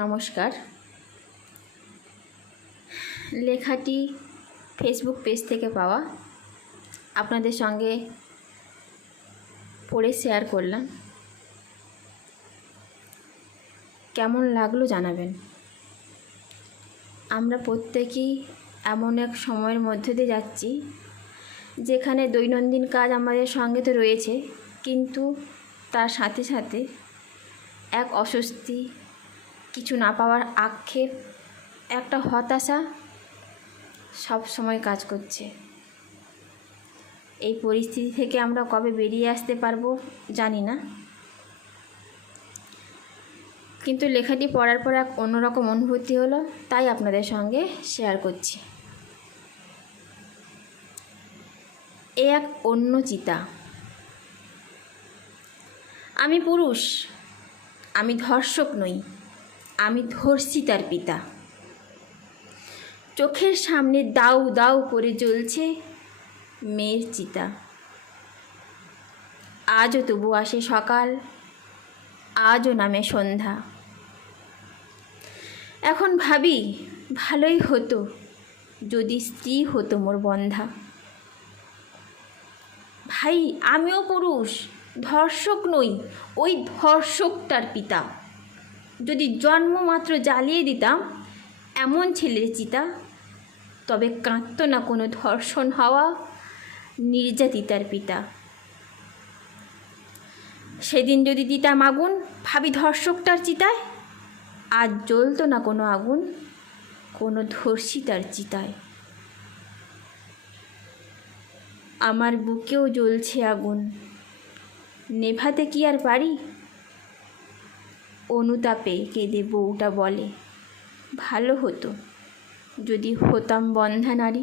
নমস্কার। লেখাটি Facebook page থেকে পাওয়া, আপনাদের সঙ্গে পড়ে শেয়ার করলাম। কেমন লাগলো জানাবেন। আমরা প্রত্যেকেই এমন এক সময়ের মধ্যে দিয়ে যাচ্ছি যেখানে দৈনন্দিন কাজ আমাদের সঙ্গে তো রয়েছে, কিন্তু তার সাথে সাথে এক অস্বস্তি, কিছু না পাওয়ার আক্ষেপ, একটা হতাশা সব সময় কাজ করছে। এই পরিস্থিতি থেকে আমরা কবে বেরিয়ে আসতে পারবো জানি না, কিন্তু লেখাটি পড়ার পর এক অন্যরকম অনুভূতি হলো, তাই আপনাদের সঙ্গে শেয়ার করছি। এ এক অন্য চিতা। আমি পুরুষ, আমি ধর্ষক নই, আমি ধর্ষিতার পিতা। চোখের সামনে দাউ দাউ করে জ্বলছে মেয়ের চিতা। আজও তবু আসে সকাল, আজও নামে সন্ধ্যা। এখন ভাবি ভালোই হতো যদি স্ত্রী হতো মোর বন্ধা। ভাই, আমিও পুরুষ, ধর্ষক নই, ওই ধর্ষকটার পিতা। যদি জন্মমাত্র জ্বালিয়ে দিতাম এমন ছেলের চিতা, তবে কাঁদত না কোনো ধর্ষণ হওয়া নির্যাতিতার পিতা। সেদিন যদি দিতাম আগুন ভাবি ধর্ষকটার চিতায়, আজ জ্বলত না কোনো আগুন কোনো ধর্ষিতার চিতায়। আমার বুকেও জ্বলছে আগুন, নেভাতে কি আর পারি? অনুতাপে কেঁদে বউটা বলে, ভালো হতো যদি হতাম বন্ধা নারী।